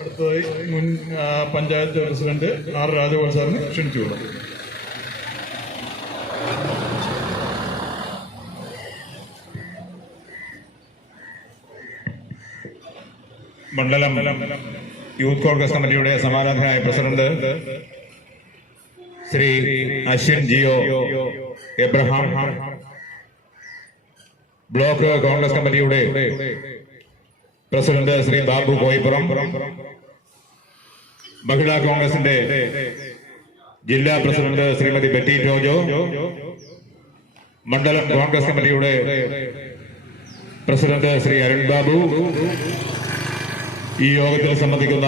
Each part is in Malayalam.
അടുത്തതായി മുൻ പഞ്ചായത്ത് പ്രസിഡന്റ് ആർ രാജഗോപാൽ സാറിനെ ക്ഷണിച്ചുകൊള്ളു മണ്ഡലം യൂത്ത് കോൺഗ്രസ് കമ്മിറ്റിയുടെ സമാരാധനായ പ്രസിഡന്റ് ശ്രീ അശ്വിൻ ജിയോ എബ്രഹാം. ബ്ലോക്ക് കോൺഗ്രസ് കമ്മിറ്റിയുടെ പ്രസിഡന്റ് ശ്രീ ബാബു കോയിപ്പുറം മഹിളാ കോൺഗ്രസിന്റെ ജില്ലാ പ്രസിഡന്റ് ശ്രീമതി ബെറ്റി ജോജോ മണ്ഡലം കോൺഗ്രസ് കമ്മിറ്റിയുടെ പ്രസിഡന്റ് ശ്രീ അരുൺ ബാബു ഈ യോഗത്തിൽ സംബന്ധിക്കുന്ന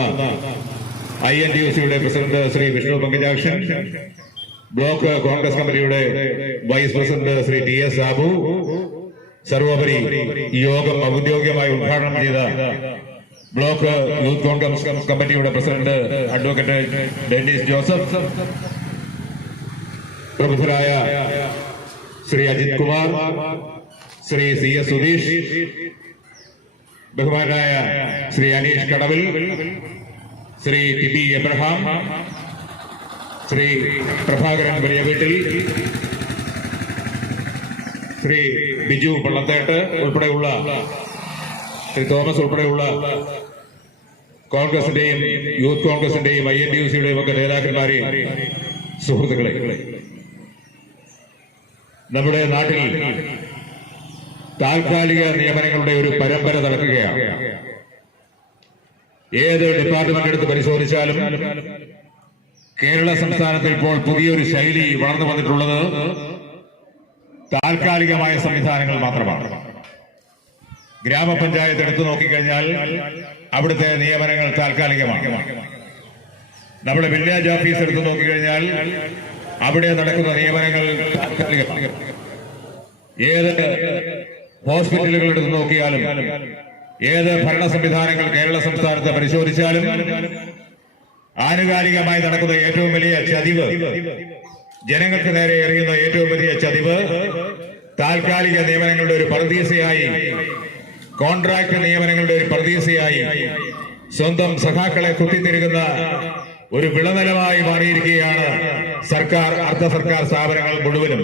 ഐ എൻ ടി യു സിയുടെ പ്രസിഡന്റ് ശ്രീ വിഷ്ണു പങ്കജാക്ഷൻ ബ്ലോക്ക് കോൺഗ്രസ് കമ്മിറ്റിയുടെ vice president Shri T S Sabu സർവോപരി ഈ യോഗം ഔദ്യോഗികമായി ഉദ്ഘാടനം ചെയ്ത ബ്ലോക്ക് യൂത്ത് കോൺഗ്രസ് കമ്മിറ്റിയുടെ പ്രസിഡന്റ് അഡ്വക്കേറ്റ് ഡെന്നിസ് ജോസഫ് പ്രമുഖരായ ശ്രീ അജിത് കുമാർ ശ്രീ സി എസ് സുധീഷ് ബഹുമാനായ ശ്രീ അനീഷ് കടവിൽ ശ്രീ ടിബി എബ്രഹാം ശ്രീ പ്രഭാകരൻ വലിയ വീട്ടിൽ ശ്രീ ബിജു പള്ളത്തേട്ട് ഉൾപ്പെടെയുള്ള ശ്രീ തോമസ് ഉൾപ്പെടെയുള്ള കോൺഗ്രസിന്റെയും യൂത്ത് കോൺഗ്രസിന്റെയും ഐ എൻ ഡി യു സിയുടെയും ഒക്കെ നേതാക്കന്മാരെയും സുഹൃത്തുക്കളെ നമ്മുടെ നാട്ടിൽ താൽക്കാലിക നിയമനങ്ങളുടെ ഒരു പരമ്പര നടക്കുകയാണ്. ഏത് ഡിപ്പാർട്ട്മെന്റ് എടുത്ത് പരിശോധിച്ചാലും കേരള സംസ്ഥാനത്ത് ഇപ്പോൾ പുതിയൊരു ശൈലി വളർന്നു വന്നിട്ടുള്ളത് താൽക്കാലികമായ സംവിധാനങ്ങൾ മാത്രമാണ്. ഗ്രാമപഞ്ചായത്ത് എടുത്തു നോക്കിക്കഴിഞ്ഞാൽ അവിടുത്തെ നിയമനങ്ങൾ താൽക്കാലികമാണ്. നമ്മുടെ വില്ലേജ് ഓഫീസ് എടുത്തു നോക്കിക്കഴിഞ്ഞാൽ അവിടെ നടക്കുന്ന നിയമനങ്ങൾ ഏത് ഹോസ്പിറ്റലുകൾ എടുത്തു നോക്കിയാലും ഏത് ഭരണ സംവിധാനങ്ങൾ കേരള സംസ്ഥാനത്ത് പരിശോധിച്ചാലും ആനുകാലികമായി നടക്കുന്ന ഏറ്റവും വലിയ ചതിവ് ജനങ്ങൾക്ക് നേരെ എറിയുന്ന ഏറ്റവും വലിയ ചതിവ് താൽക്കാലിക നിയമനങ്ങളുടെ ഒരു പ്രതീസയായി കോൺട്രാക്ട് നിയമനങ്ങളുടെ ഒരു പ്രതീസയായി സ്വന്തം സഖാക്കളെ കുത്തിത്തിരുകുന്ന ഒരു വിളനിലമായി മാറിയിരിക്കുകയാണ് സർക്കാർ അർദ്ധ സർക്കാർ സ്ഥാപനങ്ങൾ മുഴുവനും.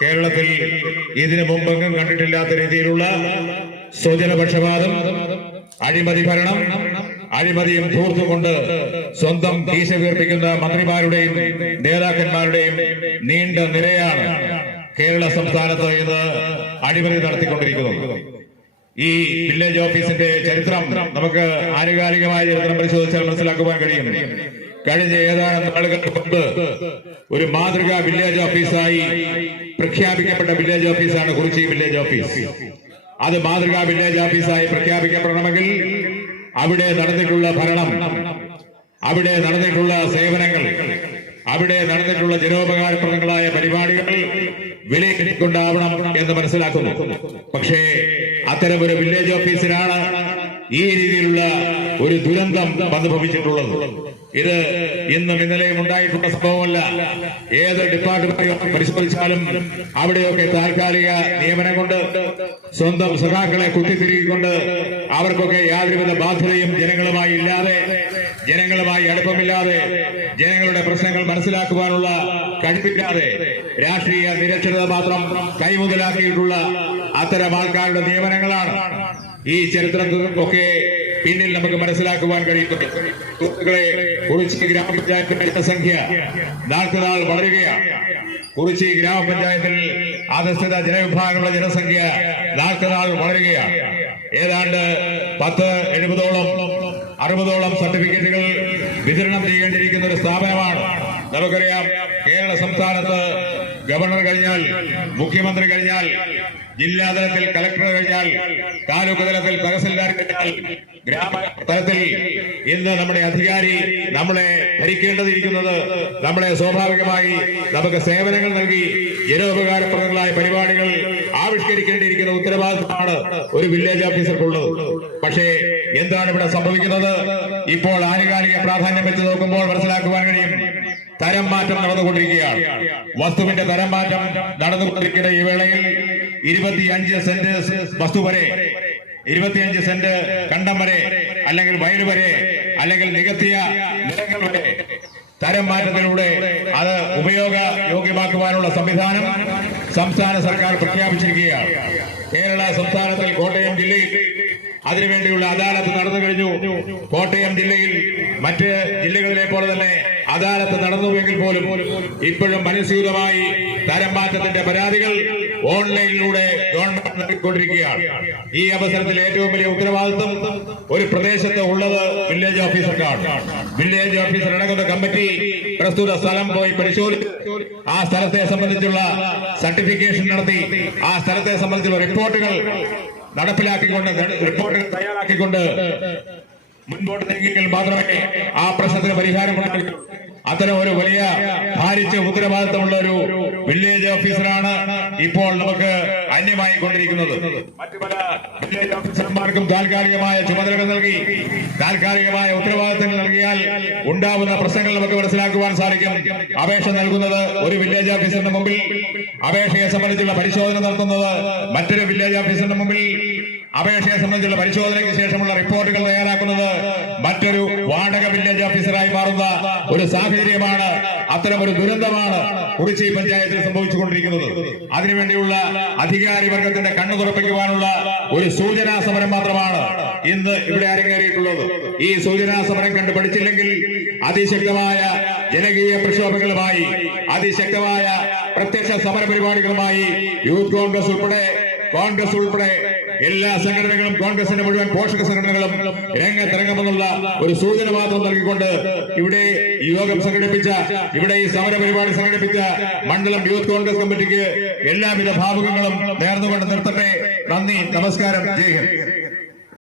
കേരളത്തിൽ ഇതിനു മുമ്പെങ്ങും കണ്ടിട്ടില്ലാത്ത രീതിയിലുള്ള സ്വജനപക്ഷപാതം അഴിമതി ഭരണം അഴിമതിയും ധൂർത്തുകൊണ്ട് സ്വന്തം കീശ വീർപ്പിക്കുന്ന മന്ത്രിമാരുടെയും നേതാക്കന്മാരുടെയും നീണ്ട നിരയാണ് കേരള സംസ്ഥാനത്ത് ഇന്ന് അഴിമതി നടത്തിക്കൊണ്ടിരിക്കുന്നത് ഈ വില്ലേജ് ഓഫീസിന്റെ ചരിത്രം നമുക്ക് ആനുകാലികമായ ചരിത്രം പരിശോധിച്ചാൽ മനസ്സിലാക്കുവാൻ കഴിയും. കഴിഞ്ഞ ഏതാനും നാളുകൾക്ക് മുമ്പ് ഒരു മാതൃകാ വില്ലേജ് ഓഫീസായി പ്രഖ്യാപിക്കപ്പെട്ട വില്ലേജ് ഓഫീസാണ് കുറിച്ചി വില്ലേജ് ഓഫീസ് അത് മാതൃകാ വില്ലേജ് ഓഫീസായി പ്രഖ്യാപിക്കപ്പെടണമെങ്കിൽ അവിടെ നടന്നിട്ടുള്ള ഭരണം അവിടെ നടന്നിട്ടുള്ള സേവനങ്ങൾ അവിടെ നടന്നിട്ടുള്ള ജനോപകാരപ്രദങ്ങളായ പരിപാടികൾ വിലയിരുത്തിക്കൊണ്ടാവണം എന്ന് മനസ്സിലാക്കുന്നു. പക്ഷേ അത്തരം ഒരു വില്ലേജ് ഓഫീസിലാണ് ഈ രീതിയിലുള്ള ഒരു ദുരന്തം വന്നു ഭവിച്ചിട്ടുള്ളത് ഇത് ഇന്നും ഇന്നലെയും ഉണ്ടായിട്ടുള്ള സംഭവമല്ല. ഏത് ഡിപ്പാർട്ട്മെന്റ് പരിശോധിച്ചാലും അവിടെയൊക്കെ താൽക്കാലിക നിയമനം കൊണ്ട് സ്വന്തം സഖാക്കളെ കുത്തിത്തിരികൊണ്ട് അവർക്കൊക്കെ യാതൊരുവിധ ബാധ്യതയും ജനങ്ങളുമായി ഇല്ലാതെ ജനങ്ങളുമായി അടുപ്പമില്ലാതെ ജനങ്ങളുടെ പ്രശ്നങ്ങൾ മനസ്സിലാക്കുവാനുള്ള കഴിവില്ലാതെ രാഷ്ട്രീയ നിരക്ഷരത മാത്രം കൈമുതലാക്കിയിട്ടുള്ള അത്തരം ആൾക്കാരുടെ നിയമനങ്ങളാണ് ഈ ചരിത്രത്തിൽ ഒക്കെ പിന്നിൽ നമുക്ക് മനസ്സിലാക്കുവാൻ കഴിയുന്നുണ്ട് സുഹൃത്തുക്കളെ കുറിച്ചി ഗ്രാമപഞ്ചായത്തിന്റെ ജനസംഖ്യ നാൾക്ക് നാൾ വളരുകയാണ്. കുറിച്ചി ഗ്രാമപഞ്ചായത്തിൽ അധസ്ഥിത ജനവിഭാഗങ്ങളുടെ ജനസംഖ്യ നാൾക്ക് നാൾ വളരുകയാണ്. ഏതാണ്ട് പത്ത് എഴുപതോളം അറുപതോളം സർട്ടിഫിക്കറ്റുകൾ വിതരണം ചെയ്യേണ്ടിയിരിക്കുന്ന ഒരു സ്ഥാപനമാണ്. നമുക്കറിയാം കേരള സംസ്ഥാനത്ത് ഗവർണർ കഴിഞ്ഞാൽ മുഖ്യമന്ത്രി കഴിഞ്ഞാൽ ജില്ലാതലത്തിൽ കലക്ടർ കഴിഞ്ഞാൽ താലൂക്ക് തലത്തിൽ തഹസിൽദാർ കഴിഞ്ഞാൽ ഗ്രാമ തലത്തിൽ ഇന്ന് നമ്മുടെ അധികാരി നമ്മളെ ഭരിക്കേണ്ടതിരിക്കുന്നത് നമ്മളെ സ്വാഭാവികമായി നമുക്ക് സേവനങ്ങൾ നൽകി ജനോപകാരപ്രദങ്ങളായ പരിപാടികൾ ആവിഷ്കരിക്കേണ്ടിയിരിക്കുന്ന ഉത്തരവാദിത്തമാണ് ഒരു വില്ലേജ് ഓഫീസർക്കുള്ളത്. പക്ഷേ എന്താണ് ഇവിടെ സംഭവിക്കുന്നത്? ഇപ്പോൾ ആനുകാലിക പ്രാധാന്യം വെച്ച് നോക്കുമ്പോൾ മനസ്സിലാക്കുവാൻ കഴിയും. തരം മാറ്റം നടന്നുകൊണ്ടിരിക്കുകയാണ്. വസ്തുവിന്റെ തരം മാറ്റം നടന്നുകൊണ്ടിരിക്കുന്ന ഈ വേളയിൽ ഇരുപത്തിയഞ്ച് സെന്റ് വസ്തു വരെ ഇരുപത്തിയഞ്ച് സെന്റ് കണ്ടം വരെ അല്ലെങ്കിൽ വയൽ വരെ അല്ലെങ്കിൽ നികത്തിയ നിലങ്ങൾ വരെ തരം മാറ്റത്തിലൂടെ അത് ഉപയോഗ യോഗ്യമാക്കുവാനുള്ള സംവിധാനം സംസ്ഥാന സർക്കാർ പ്രഖ്യാപിച്ചിരിക്കുകയാണ്. കേരള സംസ്ഥാനത്തിൽ കോട്ടയം ജില്ലയിൽ അതിനുവേണ്ടിയുള്ള അദാലത്ത് നടന്നു കഴിഞ്ഞു. കോട്ടയം ജില്ലയിൽ മറ്റ് ജില്ലകളിലെ പോലെ തന്നെ അദാലത്ത് നടന്നുവെങ്കിൽ പോലും ഇപ്പോഴും മനസ്യൂതമായി തരംമാറ്റത്തിന്റെ പരാതികൾ ഓൺലൈനിലൂടെ ഗവൺമെന്റ് നൽകിക്കൊണ്ടിരിക്കുകയാണ്. ഈ അവസരത്തിൽ ഏറ്റവും വലിയ ഉത്തരവാദിത്വം ഒരു പ്രദേശത്ത് ഉള്ളത് വില്ലേജ് ഓഫീസർക്കാണ്. വില്ലേജ് ഓഫീസർ അടങ്ങുന്ന കമ്മിറ്റി പ്രസ്തുത സ്ഥലം പോയി പരിശോധിച്ച്. ആ സ്ഥലത്തെ സംബന്ധിച്ചുള്ള സർട്ടിഫിക്കേഷൻ നടത്തി. ആ സ്ഥലത്തെ സംബന്ധിച്ചുള്ള റിപ്പോർട്ടുകൾ നടപ്പിലാക്കിക്കൊണ്ട് റിപ്പോർട്ടുകൾ തയ്യാറാക്കിക്കൊണ്ട് മുൻപോട്ട് നീങ്ങിയെങ്കിൽ മാത്രമേ ആ പ്രശ്നത്തിന് പരിഹാരം ഉണ്ടാകൂ അത്തരം ഒരു വലിയ ഭാരിച്ച ഉത്തരവാദിത്തമുള്ള ഒരു വില്ലേജ് ഓഫീസറാണ് ഇപ്പോൾ നമുക്ക് അന്യമായി കൊണ്ടിരിക്കുന്നത് മറ്റു പല വില്ലേജ് ഓഫീസർമാർക്കും താൽക്കാലികമായ ചുമതലകൾ നൽകി താൽക്കാലികമായ ഉത്തരവാദിത്തങ്ങൾ നൽകിയാൽ ഉണ്ടാവുന്ന പ്രശ്നങ്ങൾ നമുക്ക് മനസ്സിലാക്കുവാൻ സാധിക്കും. അപേക്ഷ നൽകുന്നത് ഒരു വില്ലേജ് ഓഫീസറിന്റെ മുമ്പിൽ അപേക്ഷയെ സംബന്ധിച്ചുള്ള പരിശോധന നടത്തുന്നത് മറ്റൊരു വില്ലേജ് ഓഫീസറിന്റെ മുമ്പിൽ അപേക്ഷയെ സംബന്ധിച്ചുള്ള പരിശോധനയ്ക്ക് ശേഷമുള്ള റിപ്പോർട്ടുകൾ തയ്യാറാക്കുന്നത് മറ്റൊരു വാടക വില്ലേജ് ഓഫീസറായി മാറുന്ന ഒരു സാഹചര്യമാണ്. അത്തരം ഒരു ദുരന്തമാണ് കുറിച്ചി പഞ്ചായത്തിൽ സംഭവിച്ചുകൊണ്ടിരിക്കുന്നത്. അതിനുവേണ്ടിയുള്ള അധികാരി വർഗത്തിന്റെ കണ്ണു തുറപ്പിക്കുവാനുള്ള ഒരു സൂചനാ സമരം മാത്രമാണ് ഇന്ന് ഇവിടെ അരങ്ങേറിയിട്ടുള്ളത്. ഈ സൂചനാ സമരം കണ്ട് പഠിച്ചില്ലെങ്കിൽ അതിശക്തമായ ജനകീയ പ്രക്ഷോഭങ്ങളുമായി അതിശക്തമായ പ്രത്യക്ഷ സമര പരിപാടികളുമായി യൂത്ത് കോൺഗ്രസ് ഉൾപ്പെടെ കോൺഗ്രസ് ഉൾപ്പെടെ എല്ലാ സംഘടനകളും കോൺഗ്രസിന്റെ മുഴുവൻ പോഷക സംഘടനകളും രംഗത്തിറങ്ങുമെന്നുള്ള ഒരു സൂചന മാത്രം നൽകിക്കൊണ്ട് ഇവിടെ യോഗം സംഘടിപ്പിച്ച ഇവിടെ ഈ സമര പരിപാടി സംഘടിപ്പിച്ച മണ്ഡലം യൂത്ത് കോൺഗ്രസ് കമ്മിറ്റിക്ക് എല്ലാവിധ ഭാവുകങ്ങളും നേർന്നുകൊണ്ട് നിർത്തട്ടെ. നന്ദി നമസ്കാരം. ജയ് ഹിന്ദ്.